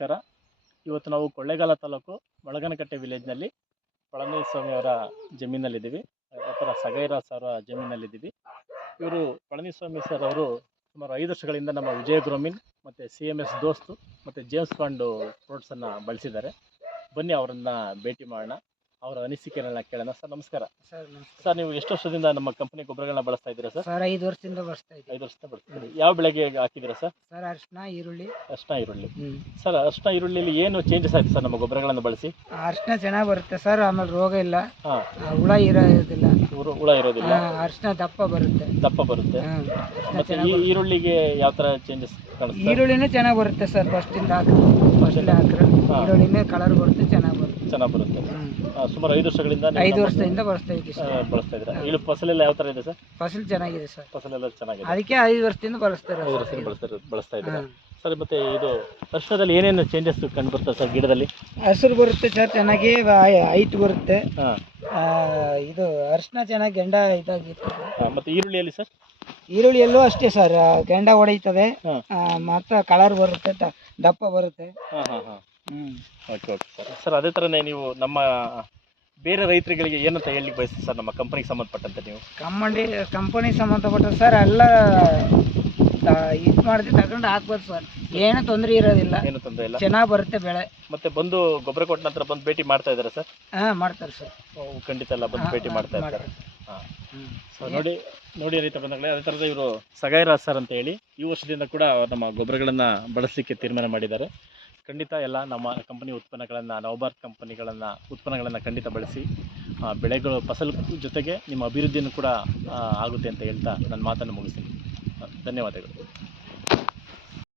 ನಮಸ್ಕಾರ. ಇವತ್ತು ನಾವು ಕೊಳ್ಳೇಗಾಲ ತಾಲೂಕು ಬಳಗನಕಟ್ಟೆ ವಿಲೇಜ್ನಲ್ಲಿ ಪಳನಿಸ್ವಾಮಿ ಅವರ ಜಮೀನಲ್ಲಿದ್ದೀವಿ. ಅದರ ಸಗೈರ ಸರ್ ಜಮೀನಲ್ಲಿದ್ದೀವಿ. ಇವರು ಪಳನಿಸ್ವಾಮಿ ಸರ್ ಅವರು ಸುಮಾರು 5 ವರ್ಷಗಳಿಂದ ನಮ್ಮ ವಿಜಯ ಗ್ರೋಮಿನ್ ಮತ್ತು CMS ದೋಸ್ತು ಮತ್ತು ಜೇಮ್ಸ್ ಬಾಂಡ್ ಫ್ರೂಟ್ಸನ್ನು ಬಳಸಿದ್ದಾರೆ. ಬನ್ನಿ ಅವರನ್ನು ಭೇಟಿ ಮಾಡೋಣ, ಅವರ ಅನಿಸಿಕೆಗಳನ್ನ ಕೇಳೋಣ. ಸರ್ ನಮಸ್ಕಾರ. ಸರ್ ನೀವು ಎಷ್ಟು ವರ್ಷದಿಂದ ನಮ್ಮ ಕಂಪನಿ ಗೊಬ್ಬರಗಳನ್ನ ಬಳಸ್ತಾ ಇದ್ದೀರಾ ಸರ್? 5 ವರ್ಷದಿಂದ ಬಳಸ್ತಾ ಇದ್ದೀವಿ. 5 ವರ್ಷದಿಂದ ಬಳಸ್ತೀರಿ. ಯಾವ ಬೆಳೆಗೆ ಹಾಕಿದ್ದೀರಾ ಸರ್? ಅರಿಶಿನ, ಈರುಳ್ಳಿ. ಸರ್ ಅರಿಶಿನ ಈರುಳ್ಳಿಲಿ ಏನು ಚೇಂಜಸ್ ಆಯ್ತು ಸರ್ ನಮ್ಮ ಗೊಬ್ಬರಗಳನ್ನು ಬಳಸಿ? ಅರಿಶಿನ ಚೆನ್ನಾಗಿ ಬರುತ್ತೆ ಸರ್. ಆಮೇಲೆ ರೋಗ ಇಲ್ಲ, ಹಾಂ, ಹುಳ ಇರೋದಿಲ್ಲ. ಹುಳ ಇರೋದಿಲ್ಲ, ಅರಿಶಿನ ದಪ್ಪ ಬರುತ್ತೆ. ಮತ್ತೆ ಈ ಈರುಳ್ಳಿಗೆ ಯಾವ ಥರ ಚೇಂಜಸ್ ಕಾಣಿಸ್ತದೆ? ಈರುಳ್ಳಿನೂ ಚೆನ್ನಾಗಿ ಬರುತ್ತೆ ಸರ್. ಫಸ್ಟಿಂದ ಹಾಕ್ರೆ ಈರುಳ್ಳಿನೇ ಕಲರ್ ಬರುತ್ತೆ, ಚೆನ್ನಾಗಿ ಬರುತ್ತೆ. ಸುಮಾರು 5 ವರ್ಷಗಳಿಂದ 5 ವರ್ಷದಿಂದ ಬಳಸ್ತಾ ಇದ್ದೀವಿ ಸರ್. ಬಳಸ್ತಾ ಇದ್ದೀರಾ? ಇಲ್ಲಿ ಫಸಲೆಲ್ಲ ಯಾವ ಥರ ಇದೆ ಸರ್? ಫಸಲು ಚೆನ್ನಾಗಿದೆ ಸರ್. ಫಸಲೆಲ್ಲ ಚೆನ್ನಾಗಿದೆ, ಅದಕ್ಕೆ 5 ವರ್ಷದಿಂದ ಬಳಸ್ತಾರೆ. 5 ವರ್ಷದಿಂದ ಬಳಸ್ತಾ ಇದ್ದೀರಾ ಸರ್? ಮತ್ತೆ ಇದು ಅರಿಶಿನದಲ್ಲಿ ಏನೇನು ಚೇಂಜಸ್ ಕಂಡು ಬರ್ತದೆ ಸರ್? ಗಿಡದಲ್ಲಿ ಹಸಿರು ಬರುತ್ತೆ ಸರ್, ಚೆನ್ನಾಗಿ ಹೈಟ್ ಬರುತ್ತೆ. ಹಾಂ, ಇದು ಅರಿಶಿನ ಚೆನ್ನಾಗಿ ಗೆಂಡ ಇದಾಗಿರ್ತದೆ. ಮತ್ತೆ ಈರುಳ್ಳಿಯಲ್ಲಿ ಸರ್? ಈರುಳ್ಳಿಯಲ್ಲೂ ಅಷ್ಟೇ ಸರ್, ಗೆಂಡ ಹೊಡೆಯುತ್ತದೆ. ಹಾಂ, ಮತ್ತು ಕಲರ್ ಬರುತ್ತೆ, ದಪ್ಪ ಬರುತ್ತೆ. Okay sir. ಅದೇ ಥರನೇ ನೀವು ನಮ್ಮ ಬೇರೆ ರೈತರುಗಳಿಗೆ ಏನಂತ ಹೇಳಲಿಕ್ಕೆ ಬಯಸ್ತೀವಿ ಸರ್ ನಮ್ಮ ಕಂಪನಿಗೆ ಸಂಬಂಧಪಟ್ಟಂತೆ? ನೀವು ಕಂಪನಿ ಸಂಬಂಧಪಟ್ಟ ಸರ್ ಎಲ್ಲ ಇದು ಮಾಡಿದ್ರೆ ತಗೊಂಡು ಹಾಕ್ಬೋದು ಸರ್. ಏನು ತೊಂದರೆ ಇರೋದಿಲ್ಲ, ಏನು ತೊಂದರೆ ಇಲ್ಲ, ಚೆನ್ನಾಗಿ ಬರುತ್ತೆ ಬೆಳೆ. ಮತ್ತೆ ಬಂದು ಗೊಬ್ಬರ ಕೊಟ್ಟ ನಂತರ ಬಂದು ಭೇಟಿ ಮಾಡ್ತಾ ಇದ್ದಾರೆ ಸರ್? ಮಾಡ್ತಾರೆ ಸರ್. ಖಂಡಿತ ಎಲ್ಲ ಬಂದು ಭೇಟಿ ಮಾಡ್ತಾ ಇದ್ದಾರೆ. ಸೊ ನೋಡಿ ರೈತ ಬಂಧುಗಳೇ, ಅದೇ ಥರದ ಇವರು ಸಗೈರ ಸರ್ ಅಂತ ಹೇಳಿ ಈ ವರ್ಷದಿಂದ ಕೂಡ ನಮ್ಮ ಗೊಬ್ಬರಗಳನ್ನು ಬಳಸಲಿಕ್ಕೆ ತೀರ್ಮಾನ ಮಾಡಿದ್ದಾರೆ. ಖಂಡಿತ ಎಲ್ಲ ನಮ್ಮ ಕಂಪನಿ ಉತ್ಪನ್ನಗಳನ್ನು, ನವಭಾರತ್ ಉತ್ಪನ್ನಗಳನ್ನು ಖಂಡಿತ ಬಳಸಿ ಬೆಳೆಗಳು ಫಸಲು ಜೊತೆಗೆ ನಿಮ್ಮ ಅಭಿವೃದ್ಧಿಯನ್ನು ಕೂಡ ಆಗುತ್ತೆ ಅಂತ ಹೇಳ್ತಾ ನನ್ನ ಮಾತನ್ನು ಮುಗಿಸ್ತೀನಿ. ಧನ್ಯವಾದಗಳು.